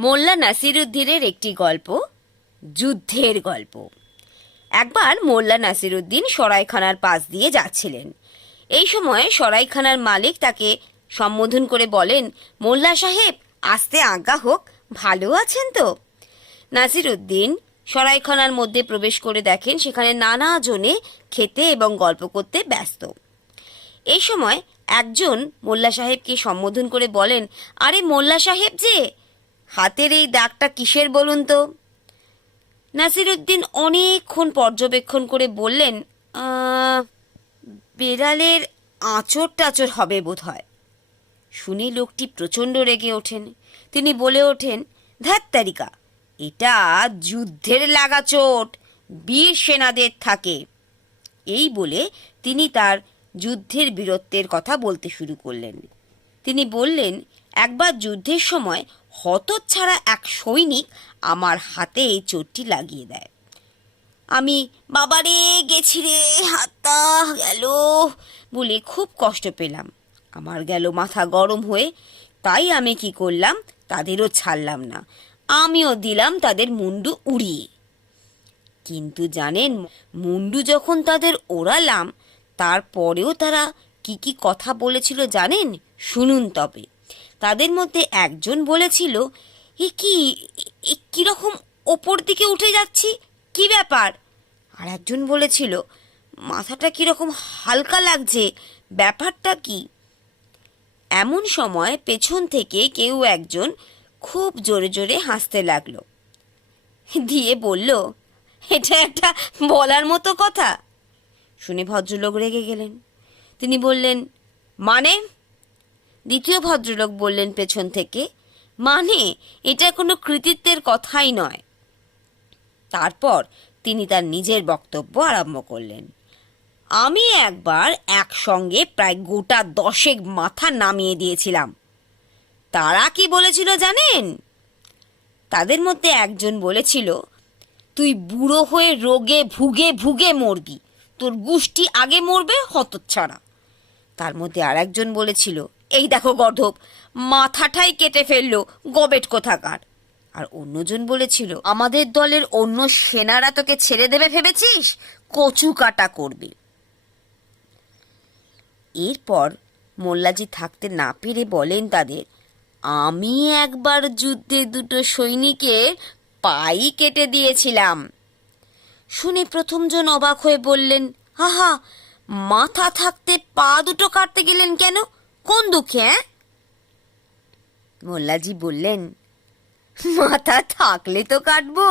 মোল্লা নাসিরুদ্দিনের একটি গল্প, যুদ্ধের গল্প। একবার মোল্লা নাসিরুদ্দিন সরাইখানার পাশ দিয়ে যাচ্ছিলেন। এই সময় সরাইখানার মালিক তাকে সম্বোধন করে বলেন, মোল্লা সাহেব, আসতে আজ্ঞা হোক, ভালো আছেন তো? নাসিরুদ্দিন সরাইখানার মধ্যে প্রবেশ করে দেখেন সেখানে নানা জনে খেতে এবং গল্প করতে ব্যস্ত। এই সময় একজন মোল্লা সাহেবকে সম্বোধন করে বলেন, আরে মোল্লা সাহেব যে হাতের এই দাগটা কিসের বলুন তো? নাসিরুদ্দিন অনেকক্ষণ পর্যবেক্ষণ করে বললেন বেড়ালের আঁচড় টাচড় হবে বোধ হয় শুনে লোকটি প্রচণ্ড রেগে ওঠেন। তিনি বলে ওঠেন, ধ্যাত তারিকা, এটা যুদ্ধের লাগা চোট বীর সেনাদের থাকে। এই বলে তিনি তার যুদ্ধের বীরত্বের কথা বলতে শুরু করলেন। তিনি বললেন, একবার যুদ্ধের সময় হতচ্ছাড়া এক সৈনিক আমার হাতে এই চোটটি লাগিয়ে দেয়। আমি, বাবারে, গেছি রে, হাতটা গেল বলে খুব কষ্ট পেলাম। আমার গেল মাথা গরম হয়ে, তাই আমি কি করলাম, তাদেরও ছাড়লাম না। আমিও দিলাম তাদের মুন্ডু উড়িয়ে। কিন্তু জানেন, মুন্ডু যখন তাদের ওড়ালাম, তারপরেও তারা কি কি কথা বলেছিল জানেন? শুনুন তবে। তাদের মধ্যে একজন বলেছিল, এ কি কীরকম ওপর দিকে উঠে যাচ্ছি? কি ব্যাপার? আর একজন বলেছিল, মাথাটা কীরকম হালকা লাগছে, ব্যাপারটা কি? এমন সময় পেছন থেকে কেউ একজন খুব জোরে জোরে হাসতে লাগল। দিয়ে বলল, এটা একটা বলার মতো কথা? শুনে ভদ্রলোক রেগে গেলেন। তিনি বললেন মানে? দ্বিতীয় ভদ্রলোক বললেন পেছন থেকে মানে এটা কোনো কৃতিত্বের কথাই নয়। তারপর তিনি তার নিজের বক্তব্য আরম্ভ করলেন, আমি একবার একসঙ্গে প্রায় গোটা দশেক মাথা নামিয়ে দিয়েছিলাম। তারা কি বলেছিল জানেন? তাদের মধ্যে একজন বলেছিল, তুই বুড়ো হয়ে রোগে ভুগে ভুগে মরবি, তোর গুষ্টি আগে মরবে হতচ্ছাড়া। তার মধ্যে আর একজন বলেছিল এই দেখো গর্ধব, মাথাটাই কেটে ফেলল গবেট কোথাকার। আর অন্যজন বলেছিল, আমাদের দলের অন্য সেনারা তোকে ছেড়ে দেবে ভেবেছিস? কচু কাটা করবে। এরপর মোল্লাজি থাকতে না পেরে বলেন তাদের, আমি একবার যুদ্ধে দুটো সৈনিকের পাই কেটে দিয়েছিলাম। শুনে প্রথমজন অবাক হয়ে বললেন, আহা, মাথা থাকতে পা দুটো কাটতে গেলেন কেন? কোন দুঃখে হ্যাঁ? মোল্লাজি বললেন মাথা থাকলে তো কাটবো।